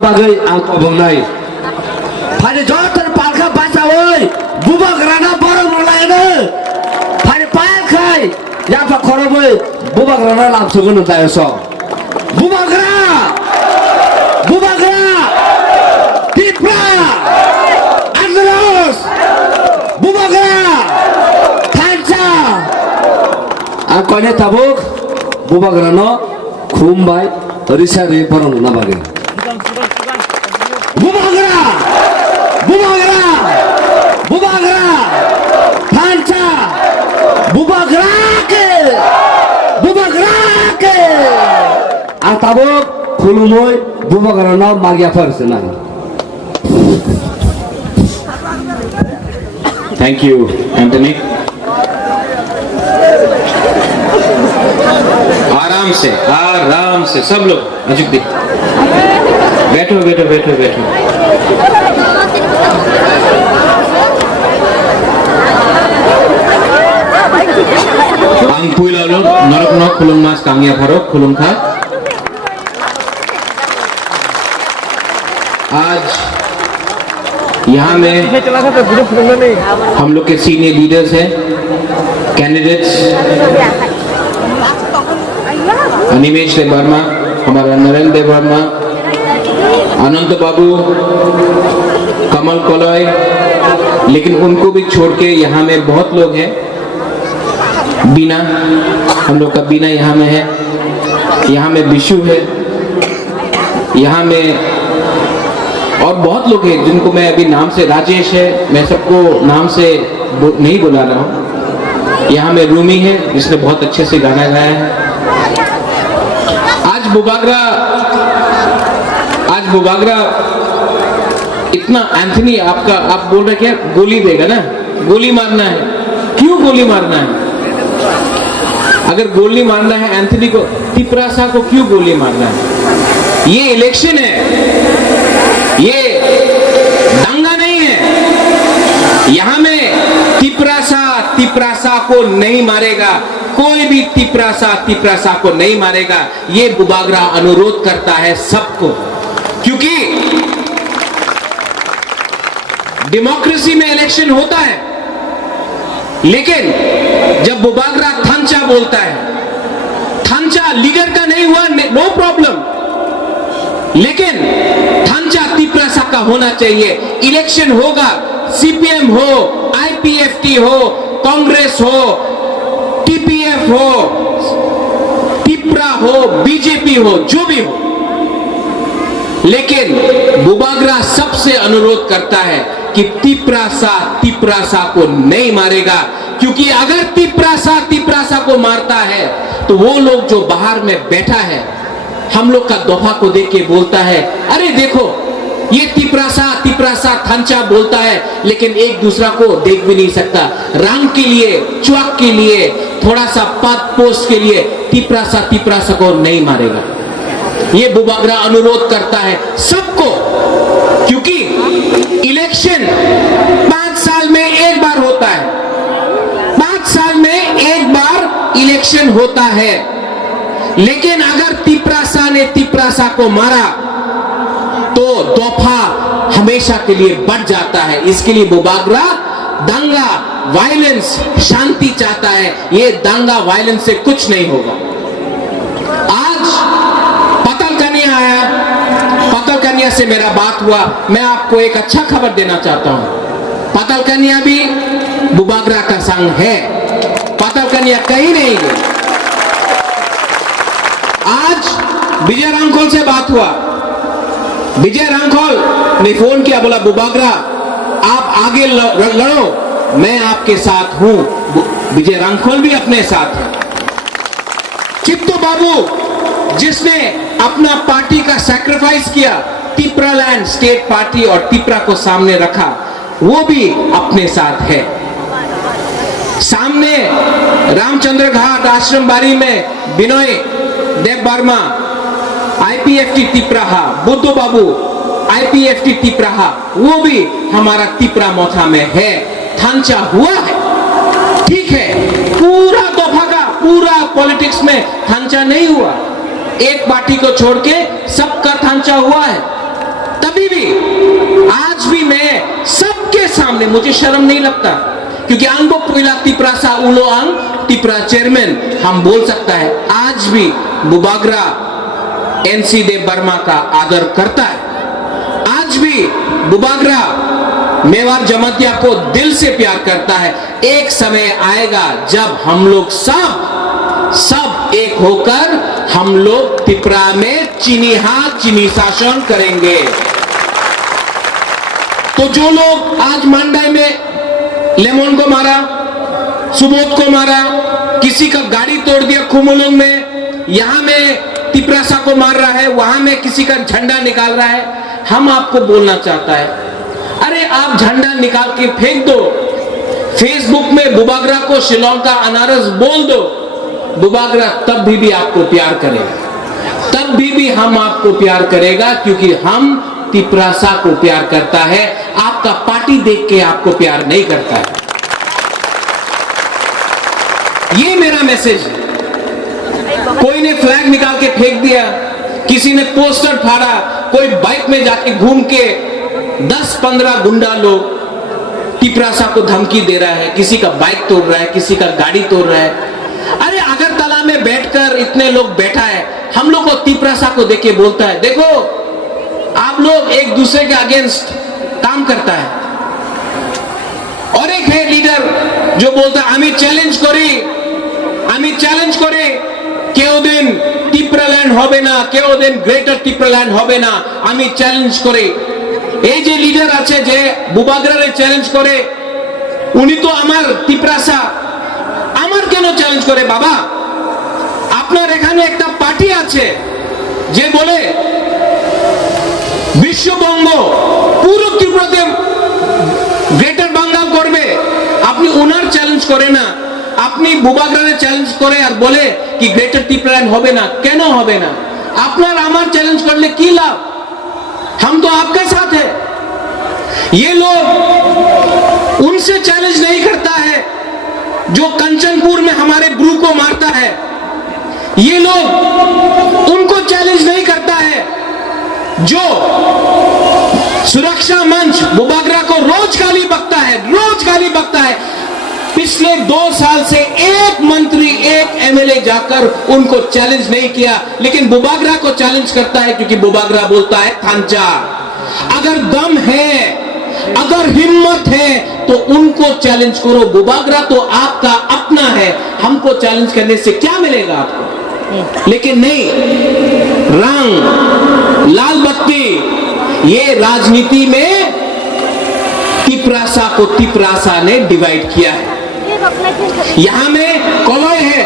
bagai ang obongnai phane jotor palkha bacha oi bubak rana borong laina phane pael khai ya pa khoroboi bubak rana lamsugun tayo so bubak Tipra Andros bubak Thancha ang kone tabuk bubak rana khumbai risare borong na bagai Bubagra, Thancha, Bubagra ke, Atabok, Kulumoy, Bubagra now Magia person. Thank you, Anthony. आराम से सब लोग अजुक दी बैठो Ang pui lalu norok nok kulung mas kangya farok kulung खा आज यहाँ में हम लोग के सीनियर लीडर्स हैं कैंडिडेट्स अनिमेश देव वर्मा हमारा नरेंद्र देव वर्मा अनंत बाबू कमल कोलॉय लेकिन उनको भी छोड़ के यहाँ में बहुत लोग हैं बीना हम लोग का बीना यहाँ में है यहाँ में विशु है यहाँ में और बहुत लोग हैं जिनको मैं अभी नाम से राजेश है मैं सबको नाम से नहीं बुला रहा हूँ यहाँ में रूमी है जिसने बहुत अच्छे से गाना गाया है आज बुबागरा इतना एंथनी आपका आप बोल रहे क्या गोली देगा ना गोली मारना है क्यों गोली मारना है अगर गोली मारना है एंथनी को तिपरासा को क्यों गोली मारना है ये इलेक्शन है ये दंगा नहीं है यहां में तिपरासा को नहीं मारेगा कोई भी तिपरासा को नहीं मारेगा ये बुबागरा अनुरोध करता है सबको क्योंकि डेमोक्रेसी में इलेक्शन होता है लेकिन जब बुबागरा थांचा बोलता है थांचा लीडर का नहीं हुआ नो प्रॉब्लम लेकिन थांचा तिपरासा का होना चाहिए इलेक्शन होगा सीपीएम हो आईपीएफटी हो कांग्रेस हो टीपीएफ हो तिपरा हो बीजेपी हो जो भी हो लेकिन बुबागरा सबसे अनुरोध करता है कि तिपरासा को नहीं मारेगा क्योंकि अगर तिपरासा को मारता है तो वो लोग जो बाहर में बैठा है हम लोग का दोहा को देख के बोलता है अरे देखो ये तिपरासा थांचा बोलता है लेकिन एक दूसरा को देख भी नहीं सकता रंग के लिए च्वाक के लिए थोड़ा सा पद पोस्ट के लिए तिपरासा को नहीं मारेगा ये बुबागरा अनुरोध करता है सबको क्योंकि इलेक्शन 5 साल में एक बार होता है 5 साल में एक बार इलेक्शन होता है लेकिन अगर तिपरासा ने तिपरासा को मारा तो दफा हमेशा के लिए बढ़ जाता है इसके लिए बुबागरा दंगा वायलेंस शांति चाहता है ये दंगा वायलेंस से कुछ नहीं होगा आज पतल कन्या से मेरा बात हुआ मैं आपको एक अच्छा खबर देना चाहता हूं पतल कन्या भी बुबागरा का संग है पतल कन्या कहीं नहीं गई आज विजय रांखोल से बात हुआ विजय रांखोल ने फोन किया बोला बुबागरा आप आगे लड़ो मैं आपके साथ हूं विजय रांखोल भी अपने साथ है चित्तो बाबू जिसने अपना पार्टी का सैक्रिफाइस किया तिपरा लैंड स्टेट पार्टी और तिपरा को सामने रखा वो भी अपने साथ है सामने रामचंद्र घाट आश्रम बारी में बिनोय देव वर्मा आईपीएफटी तिपराहा बुद्धू बाबू आईपीएफटी तिपराहा वो भी हमारा तिपरा मोथा में है थांचा हुआ है ठीक है पूरा दफा का पूरा पॉलिटिक्स में थांचा नहीं हुआ एक पार्टी को छोड़ के सबका थांचा हुआ है सामने मुझे शर्म नहीं लगता, क्योंकि अंगो पुइला तिप्रासा उलो अंग तिप्रा चेयरमैन हम बोल सकता है। आज भी बुबागरा एनसी देव वर्मा का आदर करता है, आज भी बुबागरा मेवाड़ जमातिया को दिल से प्यार करता है। एक समय आएगा जब हम लोग सब एक होकर हम लोग त्रिपुरा में चीनी हाथ चीनी शासन करेंगे। तो जो लोग आज मांडाई में लेमन को मारा, सुबोध को मारा, किसी का गाड़ी तोड़ दिया खुमुलुंग में, यहां में तिप्रासा को मार रहा है, वहां में किसी का झंडा निकाल रहा है, हम आपको बोलना चाहता है, अरे आप झंडा निकाल के फेंक दो, फेसबुक में बुबागरा को शिलोंग का अनारस बोल दो, बुबागरा तब भी आपको प्यार करेगा, तब भी हम आपको प्यार करेगा, क्योंकि हम तिप्रासा को प्यार करता है, आपका पार्टी देख के आपको प्यार नहीं करता है। ये मेरा मैसेज है। कोई ने फ्लैग निकाल के फेंक दिया, किसी ने पोस्टर फाड़ा, कोई बाइक में जाके घूम के 10-15 गुंडा लोग तिप्रासा को धमकी दे रहा है, किसी का बाइक तोड़ रहा है, किसी का गाड़ी तोड़ रहा है। अरे अगरतला में बैठकर इतने लोग बैठा है, हम लोग को तिप्रासा को देख के बोलता है, देखो आप लोग एक दूसरे के अगेंस्ट काम करता है। और एक है लीडर जो बोलता है আমি চ্যালেঞ্জ করে কেউ দিন ত্রিপুরাল্যান্ড হবে না, কেউ দিন গ্রেটার ত্রিপুরাল্যান্ড হবে না, আমি চ্যালেঞ্জ করে। এই যে লিডার আছে যে বুবাগরারে চ্যালেঞ্জ করে, উনি তো আমার তিপ্রাসা, আমার কেন চ্যালেঞ্জ করে বাবা? আপনার এখানে একটা পার্টি আছে যে বলে বিশ্ববঙ্গ পুরো ত্রিপুরাতে গ্রেটার বাঙ্গাল করবে, আপনি ওনার চ্যালেঞ্জ করে না, আপনি বুবাগরারে চ্যালেঞ্জ করে আর বলে कि ग्रेटर त्रिपुरालैंड होबे ना, केन होबे ना? আপনার আমার চ্যালেঞ্জ করলে কি লাভ? हम तो आपके साथ है। ये लोग उनसे चैलेंज नहीं करता है जो कंचनपुर में हमारे ब्रू को मारता है, ये लोग उनको चैलेंज नहीं करता है जो सुरक्षा मंच बुबागरा को रोज गाली बकता है, रोज गाली बकता है। पिछले 2 साल से एक मंत्री एक एमएलए जाकर उनको चैलेंज नहीं किया, लेकिन बुबागरा को चैलेंज करता है, क्योंकि बुबागरा बोलता है थांचा, अगर दम है, अगर हिम्मत है तो उनको चैलेंज करो। बुबागरा तो आपका अपना है, हमको चैलेंज करने से क्या मिलेगा आपको? लेकिन नहीं, रंग लाल बत्ती, ये राजनीति में तिप्रासा को तिप्रासा ने डिवाइड किया है। यहां में कोलोय है,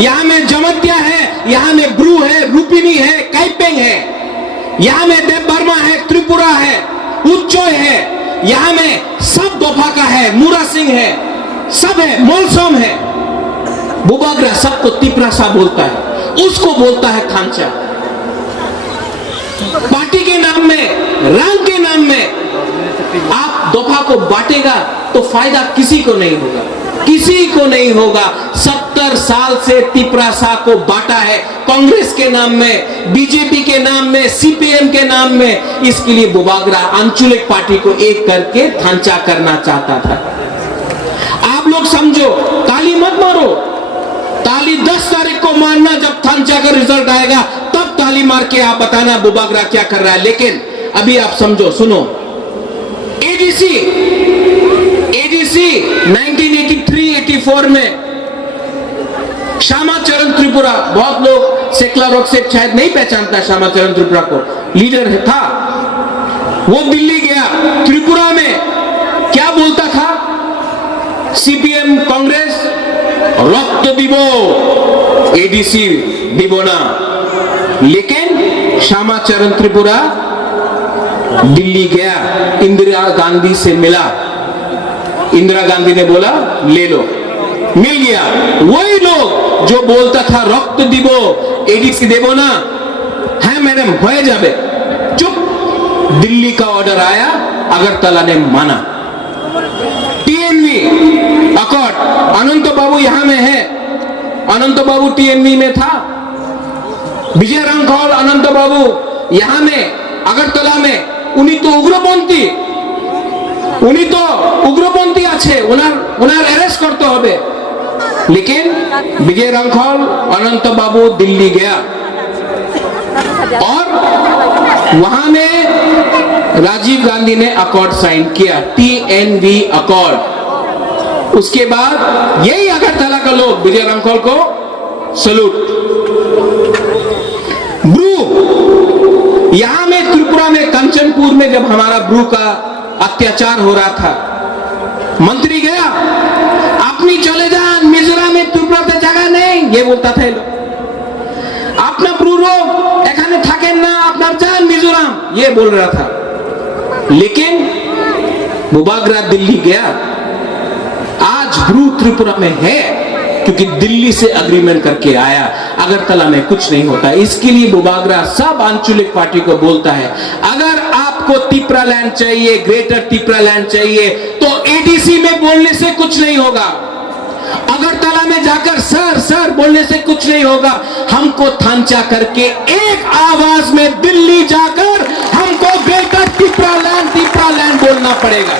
यहां में जमतिया है, यहां में ब्रू है, रूपिनी है, काइपेंग है, यहां में देव वर्मा है, त्रिपुरा है, उच्चोय है, यहां में सब दोफा का है, मूरा सिंह है, सब है, मोलसोम है। बुबागरा सबको तिप्रासा बोलता है, उसको बोलता है थांचा। पार्टी के नाम में, रंग के नाम में आप दोफा को बांटेगा तो फायदा किसी को नहीं होगा, किसी को नहीं होगा। 70 साल से तिप्रासा को बांटा है, कांग्रेस के नाम में, बीजेपी के नाम में, सीपीएम के नाम में। इसके लिए बुबागरा आंचलिक पार्टी को एक करके थांचा करना चाहता था। आप लोग समझो, ताली मत मारो, ताली 10 तारीख को मारना, जब थांचा का रिजल्ट आएगा तब ताली मार के आप बताना बुबागरा क्या कर रहा है। लेकिन अभी आप समझो, सुनो, एडीसी 1983-84 में श्यामाचरण त्रिपुरा, बहुत लोग सेकला रोग से शायद नहीं पहचानता श्यामाचरण त्रिपुरा को, लीडर था, वो दिल्ली गया, त्रिपुरा में क्या बोलता था? सीपीएम कांग्रेस रक्त दिबो, एडीसी दिबो ना। लेकिन श्यामाचरण त्रिपुरा दिल्ली गया, इंदिरा गांधी से मिला, इंदिरा गांधी ने बोला ले लो, मिल गया। वही लोग जो बोलता था रक्त दिबो, एडीसी देबो ना, है मैडम हो जाबे, चुप। दिल्ली का ऑर्डर आया, अगरतला ने माना। टीएनवी अकॉर्ड, अनंत बाबू यहां में है, अनंत बाबू टीएनवी में था, विजय रामखौर अनंत बाबू यहां में अगरतला में, उन्हीं तो उग्रपंथी, উনি তো উগ্রপন্থী আছে, ওনার অ্যারেস্ট করতে হবে। लेकिन विजय रंखौल अनंत बाबू दिल्ली गया और वहां में राजीव गांधी ने अकॉर्ड साइन किया, TNV अकॉर्ड। उसके बाद यही अगरतला का लोग विजय रंखौल को सलूट। ब्रू, यहां में त्रिपुरा में कंचनपुर में जब हमारा ब्रू का अत्याचार हो रहा था, मंत्री गया, अपनी चले जान मिजोराम में त्रिपुराते जगह नहीं, ये बोलता था। अपना ब्रू लोग एखाने थाकेन ना, अपना जान मिजोराम, ये बोल रहा था। लेकिन बुबागरा दिल्ली गया, आज ब्रू त्रिपुरा में है क्योंकि दिल्ली से अग्रीमेंट करके आया। अगरतला में कुछ नहीं होता। इसके लिए बुबागरा सब आंचलिक पार्टी को बोलता है, अगर आपको तिपरा लैंड चाहिए, ग्रेटर तिपरा लैंड चाहिए, तो एडीसी में बोलने से कुछ नहीं होगा, अगरतला में जाकर सर सर बोलने से कुछ नहीं होगा। हमको थांचा करके एक आवाज में दिल्ली जाकर हमको ग्रेटर तिपरा लैंड बोलना पड़ेगा,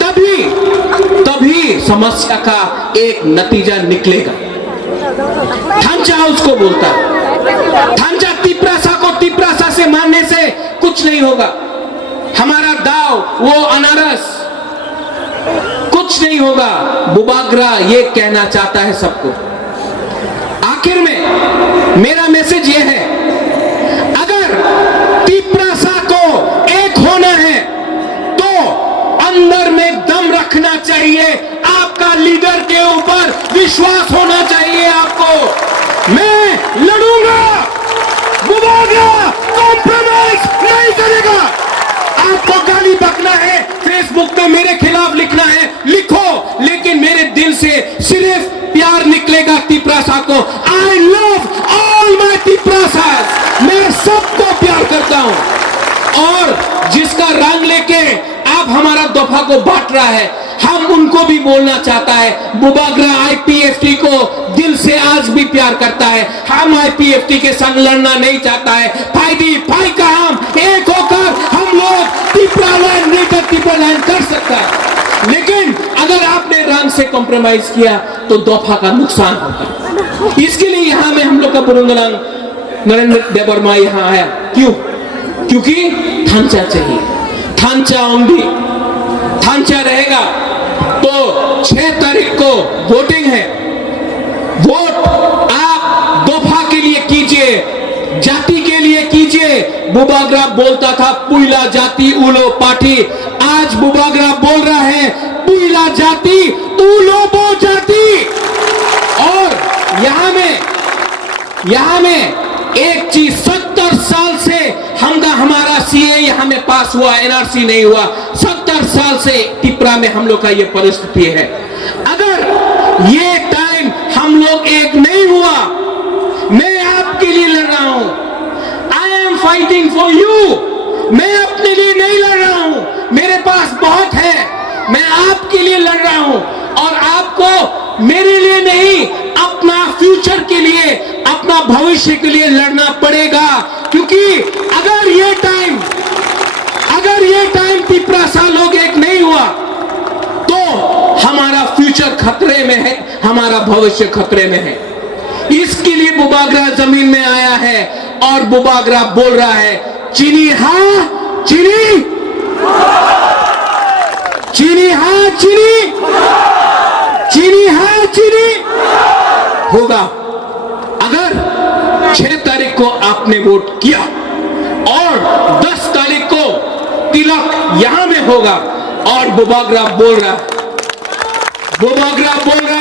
तभी समस्या का एक नतीजा निकलेगा। थांचा उसको बोलता है, थांचा तिपरासा को तिपरासा से मानने से कुछ नहीं होगा। हमारा दाव वो अनारस, कुछ नहीं होगा। बुबागरा ये कहना चाहता है सबको। आखिर में मेरा मैसेज ये है, अगर तिपरासा को एक होना है तो अंदर में दम रखना चाहिए, आपका लीडर के ऊपर विश्वास होना चाहिए आपको। मैं लड़ूंगा, बुबागरा कॉम्प्रोमाइज नहीं करेगा। आपको गाली बकना है, फेसबुक पे मेरे खिलाफ लिखना है, लिखो, लेकिन मेरे दिल से सिर्फ प्यार निकलेगा तिपरासा को। आई लव ऑल माय तिपरासास, मैं सबको प्यार करता हूं। और जिसका रंग लेके आप हमारा दफा को बांट रहा है, हम उनको भी बोलना चाहता है, बुबागरा IPFT को दिल से आज भी प्यार करता है। हम IPFT के संग लड़ना नहीं चाहता है। फाई का हम एक होकर हम लोग तिपरा लैंड कर सकता है। लेकिन अगर आपने रंग से कॉम्प्रोमाइज किया तो दफा का नुकसान होगा। इसके लिए यहां में हम लोग का बुरुंगलांग नरेंद्र देवर्मा यहां आया। क्यों? क्योंकि थांचा चाहिए, थांचा ओंली, थांचा रहेगा तो 6 तारीख को वोटिंग है। वोट आप दफा के लिए कीजिए, जाति के लिए कीजिए। बुबागरा बोलता था पुइला जाति उलो पार्टी, आज बुबागरा बोल रहा है पुइला जाति उलो बो जाति। और यहां में एक चीज, 70 साल से हमारा CA यहां में पास हुआ, NRC नहीं हुआ। 70 साल से तिपरा में हम लोग का ये परिस्थिति है। अगर ये टाइम हम लोग एक नहीं हुआ, मैं आपके लिए लड़ रहा हूं, I am fighting for you. मैं अपने लिए नहीं लड़ रहा हूं, मेरे पास बहुत है, मैं आपके लिए लड़ रहा हूं। और आपको मेरे लिए नहीं, अपना फ्यूचर के लिए, अपना भविष्य के लिए लड़ना पड़ेगा। क्योंकि अगर ये टाइम तिपरासा लोग एक नहीं हुआ तो हमारा फ्यूचर खतरे में है, हमारा भविष्य खतरे में है। इसके लिए बुबागरा जमीन में आया है और बुबागरा बोल रहा है, चीनी हाँ चीनी, चीनी हाँ चीनी, चीनी हाँ चीनी होगा। अगर 6 तारीख को आपने वोट किया और 10 तारीख को तिलक यहां में होगा। और बुबागरा बोल रहा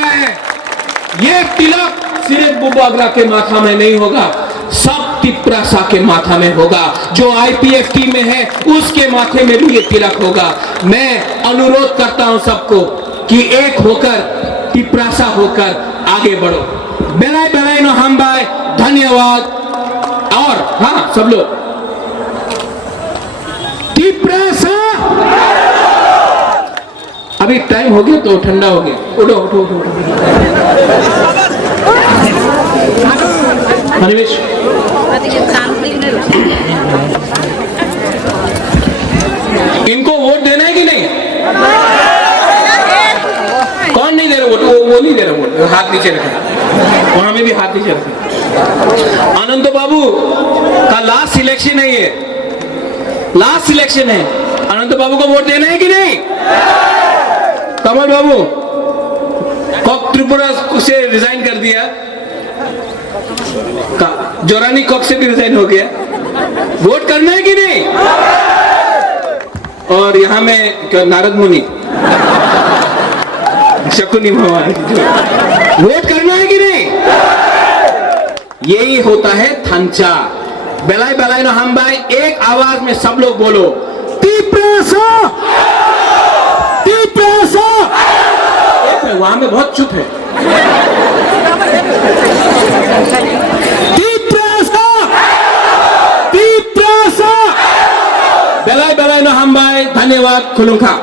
है ये तिलक सिर्फ बुबागरा के माथा में नहीं होगा, सब तिपरासा के माथा में होगा। जो IPFT में है उसके माथे में भी ये तिलक होगा। मैं अनुरोध करता हूं सबको कि एक होकर, तिपरासा होकर आगे बढ़ो। बेलाय नो हम भाई, धन्यवाद। और हाँ सब लोग तिपरासा, अभी टाइम हो गया तो ठंडा हो गया, उठो उठो उठो, उठो। हरिवेश इनको वोट देना है कि नहीं? हाथ नीचे रखें, वहां में भी हाथ नीचे रखें। अनंत बाबू का लास्ट सिलेक्शन है, ये लास्ट सिलेक्शन है। अनंत बाबू को वोट देना है कि नहीं? कमल बाबू कॉक त्रिपुरा से रिजाइन कर दिया, जोरानी कॉक से भी रिजाइन हो गया, वोट करना है कि नहीं? और यहां में नारद मुनि, शकुनी भगवान, वोट करना है कि नहीं? यही होता है थंचा। बेलाई बेलाई नो हम भाई, एक आवाज में सब लोग बोलो, तीप्रासा तीप्रासा। वहां में बहुत चुप है। तीप्रासा तीप्रासा। बेलाई बेलाई नो हम भाई, धन्यवाद, खुलुंखा।